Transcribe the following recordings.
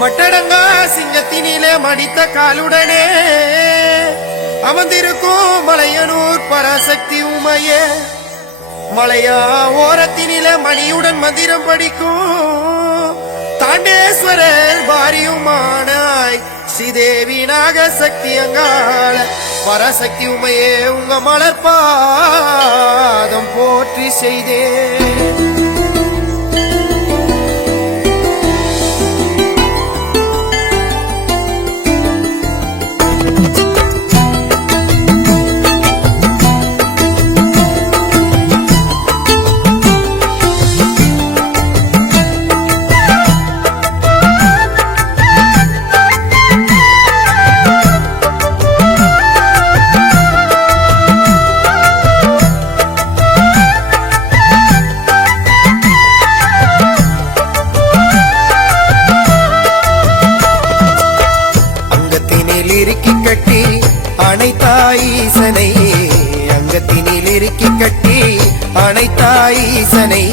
மட்டடங்கா சிங்கத்தினிலே மடித்த காலுடனே அமர்ந்திருக்கும் மலையனூர் பராசக்தி உமையே, மலையா ஓரத்தினிலே மணியுடன் மந்திரம் படிக்கும் தாண்டேஸ்வரர் பாரியுமானாய் ஸ்ரீதேவி நாகசக்தி அங்காள பராசக்தி உமையே, உங்க மலர்பாதம் போற்றி செய்தே. கட்டி அனைத்தாயீசனை, அங்கத்தினில் இறுக்கி கட்டி அனைத்தாயீசனை,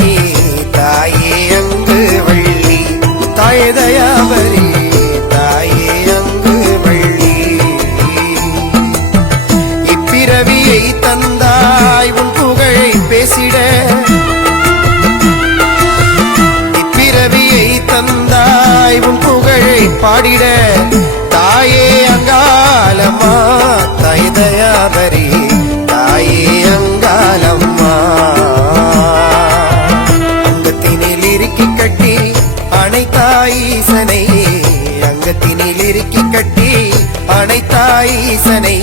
தாயே அங்கு வள்ளி தாயே தயாபரி, தாயே அங்கு வள்ளி. இப்பிறவியை தந்தாய் உன் புகழை பேசிட, இப்பிறவியை தந்தாய் உன் புகழை பாடிட, தாயே அங்காளம்மா தாய் தயாபரி, தாயே அங்காளம்மா. அங்கத்தினில் இறுக்கி கட்டி அனைத்தாயீசனை, அங்கத்தினில் இறுக்கி கட்டி அனைத்தாயீசனை,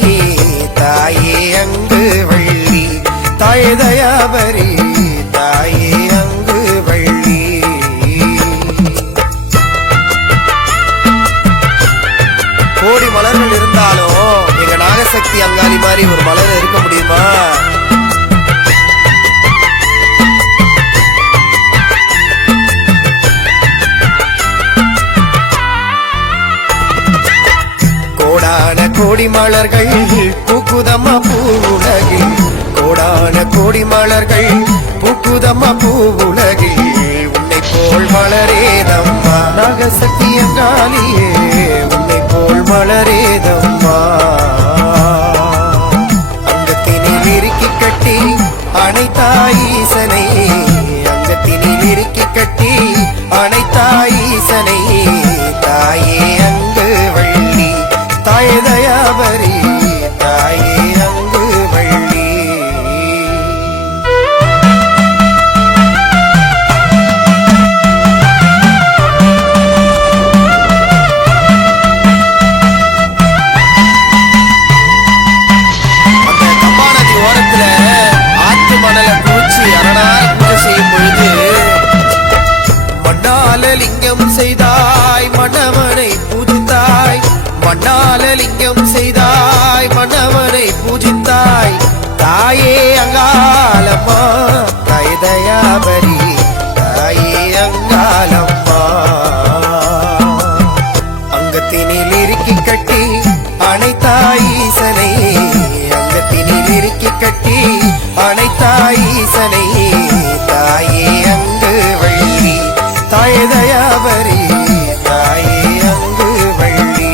தாயே அங்கு வள்ளி தாயே தயாபரி, தாயே அங்கு வள்ளி. கோடி மலர்கள் இருந்தாலும் எங்க நாகசக்தி அங்காளி மாதிரி ஒரு மலர் இருக்க முடியுமா? கோடான கோடி மலர்கள் பூக்குதம்மா பூவுலகில், கோடான கோடி மலர்கள் பூக்குதம்மா பூவுலகில், உன்னை போல் மலரேதம்மா நாகசக்தி அங்காளியே, உன்னை போல் மலரேதம்மா. அங்கத்தினில் இறுக்கி கட்டி அனைத்தாயீசனை, அங்கத்தினில் இறுக்கி கட்டி அனைத்தாயீசனை, தாயே அங்கு வள்ளி தாயே தயாபரி, தாயே அங்கு வள்ளி. லிங்கம் செய்தாய் மணவனை பூஜித்தாய், மண்ணால லிங்கம் செய்தாய் மணவனை பூஜித்தாய், தாயே அங்காளம்மா தாயே தயாபரி, தாயே அங்காளம்மா. அங்கத்தினில் இறுக்கி கட்டி அனைத்தாயீசனை, அங்கத்தினில் இறுக்கி கட்டி அனைத்தாயீசனை, தாயே அங்கு வள்ளி தாயே தயாபரி, தாயே அங்கு வள்ளி.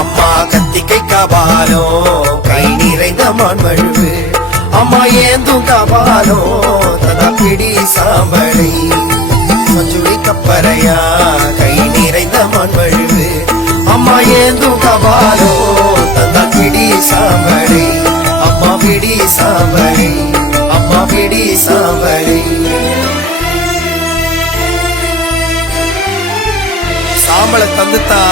அம்மா கத்திக்கை கபாலோ கை நிறைந்த மான்மழுவு, அம்மா ஏந்தும் கபாலோ ததா பிடி சாம்பளை, மஞ்சுளி கப்பரையா கை நிறைந்த மான்மழுவு, அம்மா ஏந்தும் கபாலோ ததா பிடி சாம்பளை, அம்மா பிடி சாம்பளை, அம்மா பிடி சாம்பளை. சாம்பளை தந்துத்தா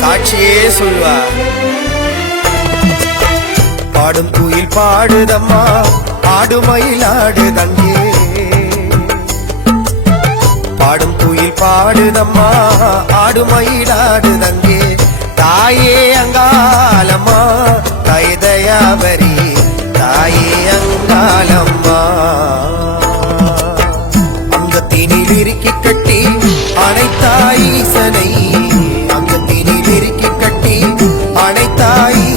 சாட்சியே சொல்வா. பாடும் குயில் பாடுதம்மா ஆடுமயில் ஆடுதங்கே, பாடும் குயில் பாடுதம்மா ஆடுமயில் ஆடுதங்கே, தாயே அங்காளம்மா தாயே தயாபரி, தாயே அங்காளம்மா. அங்க அணைத்தாய்